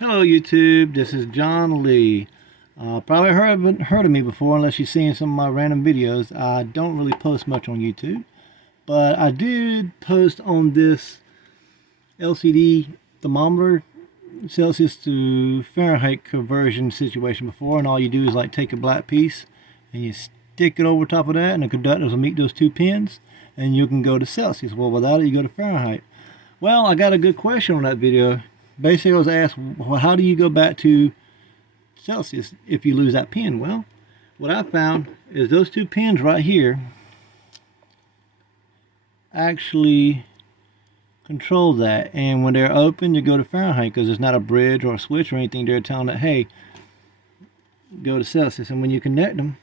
Hello YouTube, this is John Lee. Probably haven't heard of me before unless you've seen some of my random videos. I don't really post much on YouTube, but I did post on this LCD thermometer Celsius to Fahrenheit conversion situation before, and all you do is like take a black piece and you stick it over top of that, and the conductors will meet those two pins and you can go to Celsius. Well, without it you go to Fahrenheit. Well, I got a good question on that video. Basically, I was asked, well, how do you go back to Celsius if you lose that pin? Well, what I found is those two pins right here actually control that. And when they're open, you go to Fahrenheit because there's not a bridge or a switch or anything there telling that, hey, go to Celsius. And when you connect them,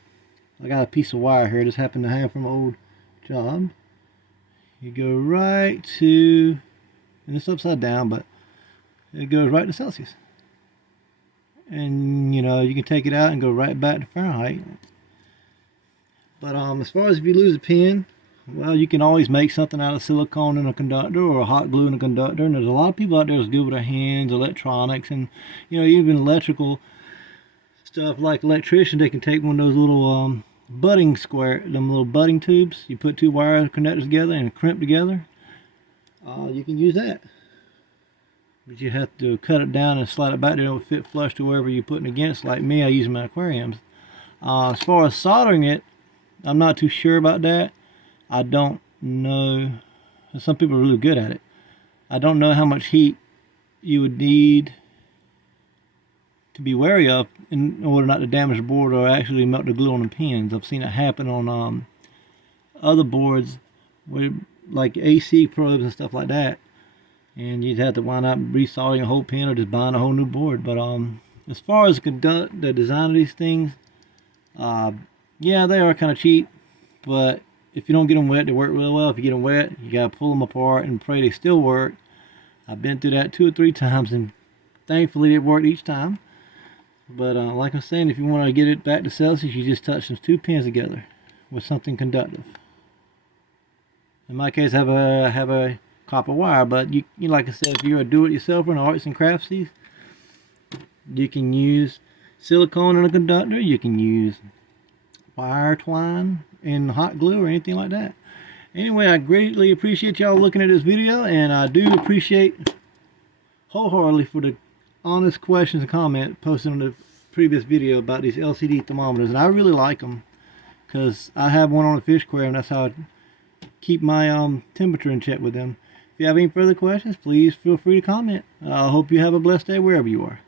I got a piece of wire here. This happened to have from an old job. You go right to, and it's upside down, but it goes right to Celsius. And you know, you can take it out and go right back to Fahrenheit. But as far as if you lose a pin, well, you can always make something out of silicone in a conductor or a hot glue in a conductor. And there's a lot of people out there that's good with their hands, electronics, and you know, even electrical stuff. Like electricians, they can take one of those little budding square, them little budding tubes. You put two wire connectors together and crimp together. You can use that. But you have to cut it down and slide it back there. It'll fit flush to wherever you're putting against. Like me, I use them in aquariums. As far as soldering it, I'm not too sure about that. I don't know. Some people are really good at it. I don't know how much heat you would need to be wary of in order not to damage the board or actually melt the glue on the pins. I've seen it happen on other boards, where, like AC probes and stuff like that. And you'd have to wind up resoldering a whole pin or just buying a whole new board. But as far as the design of these things, yeah, they are kind of cheap. But if you don't get them wet, they work really well. If you get them wet, you gotta pull them apart and pray they still work. I've been through that 2 or 3 times, and thankfully it worked each time. But like I'm saying, if you want to get it back to Celsius, you just touch those two pins together with something conductive. In my case, I have a copper wire, but you like I said, if you're a do-it-yourselfer in arts and craftsies, you can use silicone in a conductor, you can use wire twine and hot glue or anything like that. Anyway, I greatly appreciate y'all looking at this video, and I do appreciate wholeheartedly for the honest questions and comments posted on the previous video about these LCD thermometers. And I really like them because I have one on a fish aquarium. That's how I keep my temperature in check with them. If you have any further questions, please feel free to comment. I hope you have a blessed day wherever you are.